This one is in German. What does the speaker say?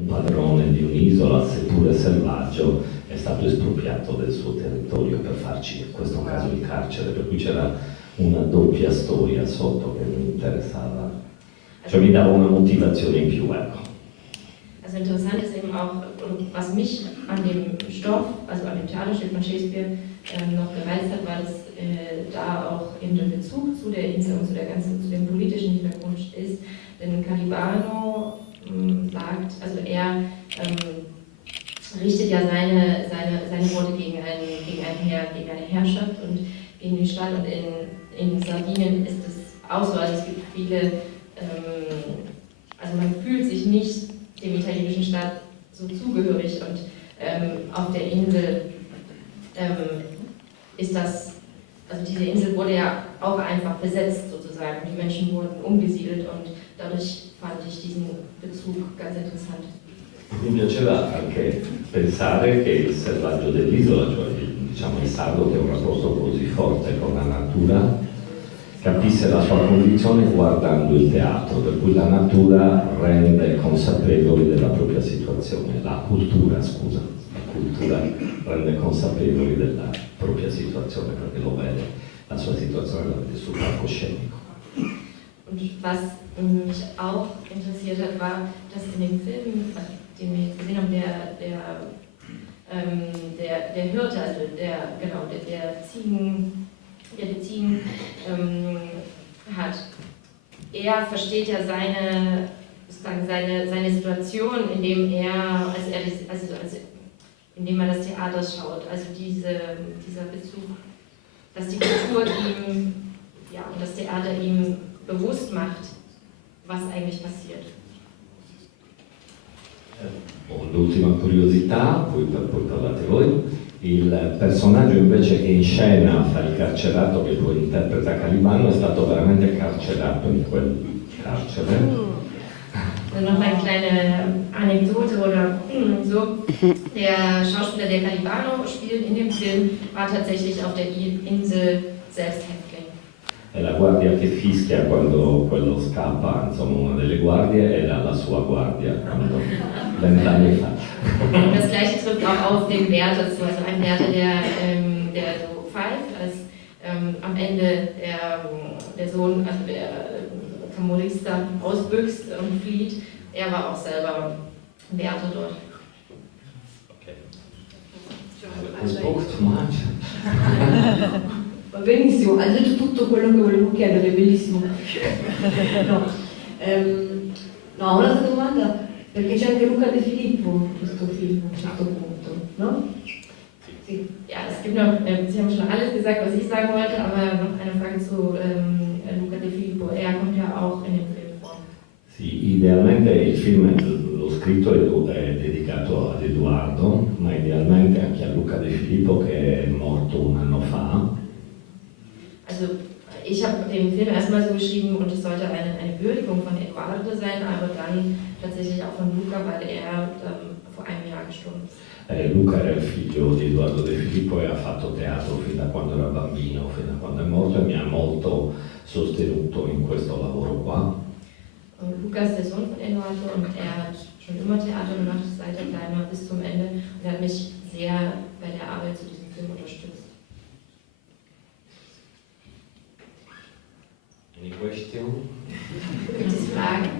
Un padrone di un'isola, seppure selvaggio, è stato espropriato del suo territorio per farci, in questo caso, il carcere, per cui c'era una doppia storia sotto che mi interessava, cioè mi dava una motivazione in più, ecco. Also interessant ist eben auch, was mich an dem Stoff, also an dem Theaterstück von Shakespeare noch gereizt hat, war, dass da auch eben der Bezug zu der Insel und zu dem politischen Hintergrund ist. Denn Calibano sagt, also er richtet ja seine Worte gegen eine Herrschaft und gegen die Stadt, und in Sardinien ist es auch so, also es gibt viele, also man fühlt sich nicht dem italienischen Staat so zugehörig, und auf der Insel ist das, also diese Insel wurde ja auch einfach besetzt sozusagen, die Menschen wurden umgesiedelt, und dadurch fand ich diesen Bezug ganz interessant. Mi piaceva anche pensare che il selvaggio dell'isola, cioè diciamo il sardo che ha un rapporto così forte con la natura, capisse la sua condizione guardando il teatro, per cui la natura rende consapevoli della propria situazione, la cultura rende consapevoli della propria situazione, perché lo vede, la sua situazione la vede sul palcoscenico. Und was mich auch interessiert hat, war, dass in dem Film, den wir jetzt gesehen haben, der Hirte, also der die Ziegen hat, er versteht ja seine Situation, indem er das Theater schaut, also dieser Bezug, dass die Kultur ihm, ja, und das Theater ihm bewusst macht, was eigentlich passiert. L'ultima curiosità, poi parlate voi, il personaggio invece che in scena fa il carcerato, che poi interpreta Calibano, è stato veramente carcerato in quel carcere. Noch eine kleine Anekdote oder so. Der Schauspieler, der Calibano spielt in dem Film, war tatsächlich auf der Insel selbst Häftling. E la guardia che fischia quando quello scappa, insomma una delle guardie, era la sua guardia quando 20 anni fa. Und das gleiche trifft auch auf den Wärter zu, also ein Wärter, der so pfeift, als am Ende der Sohn, also der Camorrista ausbüchst und flieht. Er war auch selber Wärter dort. Okay. Too much. Va benissimo, ha detto tutto quello che volevo chiedere, bellissimo. No, un'altra domanda, perché c'è anche Luca De Filippo in questo film a un certo punto, no? Sì. Ja, es gibt noch, Sie haben schon alles gesagt, was ich sagen wollte, aber noch eine Frage zu Luca De Filippo. Er kommt ja auch in dem Film vor. Sì, idealmente il film, lo scritto è dedicato ad Edoardo, ma idealmente anche a Luca De Filippo, che è morto un anno fa. Also ich habe den Film erstmal so geschrieben, und es sollte eine Würdigung von Edoardo sein, aber dann tatsächlich auch von Luca, weil er vor einem Jahr gestorben ist. Luca era il figlio di Edoardo De Filippo e ha fatto teatro fin da quando era bambino, fin da quando è morto, e mi ha molto sostenuto in questo lavoro qua. Und Luca ist der Sohn von Edoardo, und er hat schon immer Theater gemacht, seit er klein war bis zum Ende, und er hat mich sehr bei der Arbeit zu diesem Film unterstützt. Any question? Gibt es Fragen?